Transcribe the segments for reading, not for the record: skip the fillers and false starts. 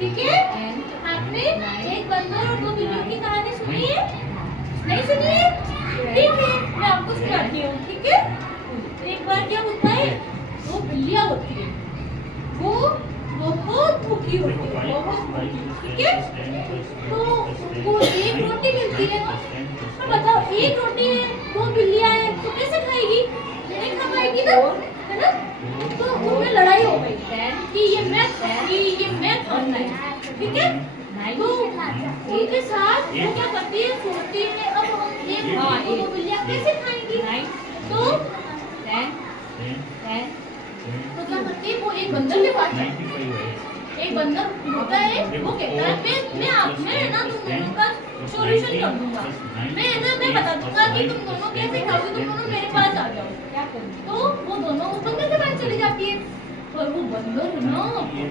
ठीक है। आपने एक बंदर और दो बिल्लियों की कहानी सुनी है? नहीं सुनी है? ठीक है, मैं आपको सुनाती हूँ। ठीक है, एक बार क्या होता है, दो बिल्लियाँ होती है, वो बहुत भूखी होती है, बहुत भूखी। ठीक है, तो उनको एक रोटी मिलती है। तो बताओ, एक रोटी है, दो बिल्लियाँ हैं, तो कैसे खाएगी? नहीं खा पाएगी ना, है ना? तो उनमें लड़ाई हो गई कि ये मैं खाना है। ठीक है, तो उनके साथ वो क्या करती है, सोचती है अब हम एक रोटी को दो बिल्लियाँ कैसे खाएंगी? तो क्या करती है, वो एक बंदर के पास जाती है। एक बंदर होता है, वो कहता है मैं ना तुम दोनों का सॉल्यूशन कर दूंगा। मैं बता दूंगा कि तुम दोनों कैसे खाओगे, तुम दोनों मेरे पास आ जाओ। क्या करूं? तो वो दोनों उस बंदर के पास चली जाती है। और वो बंदर ना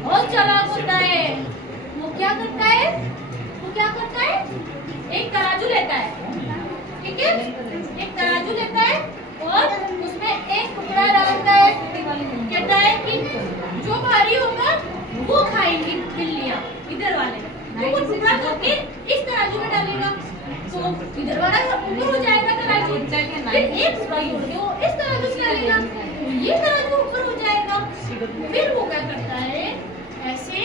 बहुत चालाक होता है। वो क्या करता है, एक तराजू लेता है। ठीक है, एक तराजू लेता है और उसमें एक टुकड़ा डालता है। कहता है कि जो भारी होगा वो खाएंगी बिल्लियाँ, इधर वाले। तो वो टुकड़ा करके इस तराजू में डालेगा, तो इधर वाला ऊपर हो जाएगा तराजू। फिर एक टुकड़ा छोड़ के वो इस तराजू से डालेगा, तो ये तराजू ऊपर हो जाएगा। फिर वो क्या करता है, ऐसे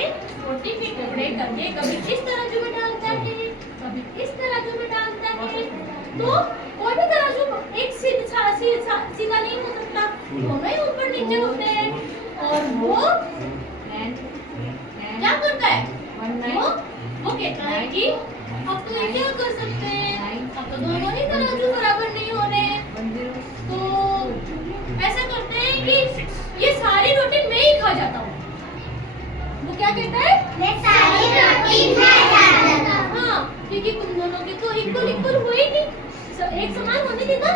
रोटी के टुकड़े करके कभी इस तराजू में डालता है, कभी इस तराजू में डालता है। तो कोई भी तराजू एक सीधा नहीं हो सकता, दोनों ही ऊपर नीचे होते हैं। और वो क्या करता है, वो कहता है कि अब तो ये क्या कर सकते हैं, अब तो दोनों ही तराजू बराबर नहीं हो रहे, तो ऐसा करते हैं कि ये सारी रोटी मैं ही खा जाता हूँ। वो क्या कहता है, मैं सारी रोटी खा जाता हूँ। हाँ, क्योंकि तुम दोनों की तो इक्वल हुई नहीं, एक समान होने देता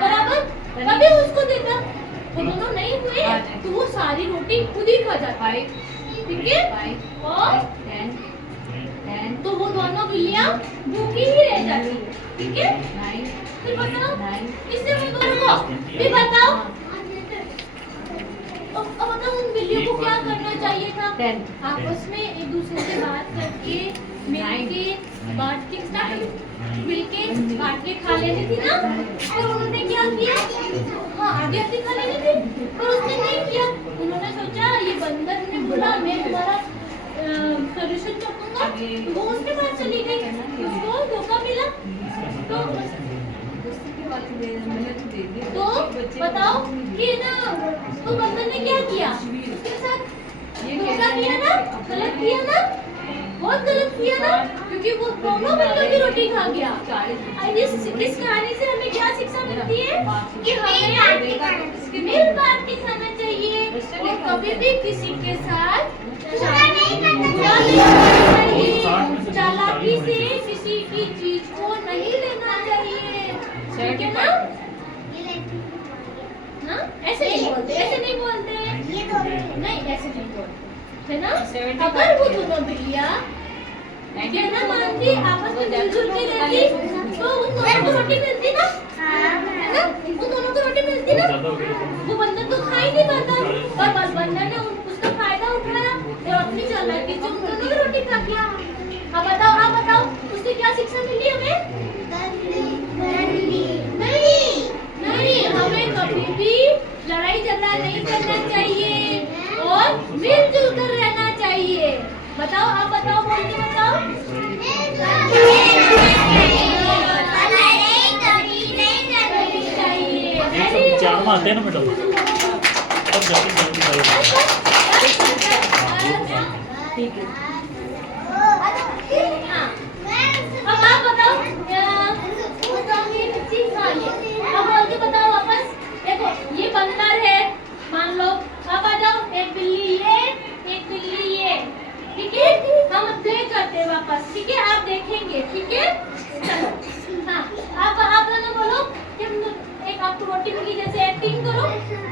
बराबर, तभी उसको देता। वो दोनों नहीं हुए तो वो सारी रोटी खुद ही खा जाता है। ठीक है, और तो वो दोनों बिल्लियाँ भूखी ही रह जाती है। ठीक है, फिर बताओ इससे वो दोनों को फिर बताओ, अब बताओ उन बिल्लियों को क्या करना चाहिए था? आपस में एक दूसरे से बात करके मिलके बांट के खा लेनी थी ना। और उन्होंने क्या किया, हाँ आधी खा लेनी थी, पर उसने नहीं किया। उन्होंने सोचा ये बंदर ने बोला मैं तुम्हारा सॉल्यूशन कर दूंगा, वो उसके पास चली गई, उसको धोखा मिला। तो बताओ कि ना, तो बंदर ने क्या किया, उसके साथ धोखा किया ना, गलत किया ना, बहुत गलत किया ना, क्योंकि वो दोनों बिल्लियों की रोटी खा गया। इस कहानी से हमें क्या शिक्षा मिलती है कि हमें मिल बांट के खाना चाहिए और कभी भी किसी के साथ चालाकी से किसी की चीज को नहीं लेना चाहिए। ठीक है ना? हाँ, ऐसे नहीं बोलते नहीं, ऐसे नहीं बोलते, है ना? अगर वो दोनों बिल्लियाँ कहना मानती, आपस में मिलजुल के रहती, तो उन दोनों को रोटी मिलती ना, है ना? उन दोनों को रोटी मिलती ना। वो बंदर तो खा ही नहीं पाता, पर बस बंदर ने उसका फायदा उठाया और अपनी चालाकी से उन दोनों की रोटी खा गया। अब बताओ उससे क्या शिक्षा मिली हमें? नहीं, हमें कभी भी लड़ाई झगड़ा नहीं करना चाहिए और मिलजुल कर रहना चाहिए। बताओ, आप बताओ, बोल के बताओ। आते हैं ना मैडम, ठीक है। अब आप बताओ, अब बोल के बताओ वापस। देखो ये बंदर है, मान लो, अब आ जाओ, एक बिल्ली ये, एक बिल्ली ये। ठीक है, हम प्ले करते हैं वापस। ठीक है, आप देखेंगे। ठीक है, चलो। हाँ, आप दोनों बोलो कि एक आपको रोटी मिली, जैसे एक्टिंग करो,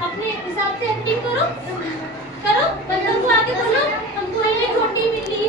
अपने हिसाब से एक्टिंग करो। बंदर को आके बोलो हमको एक रोटी मिली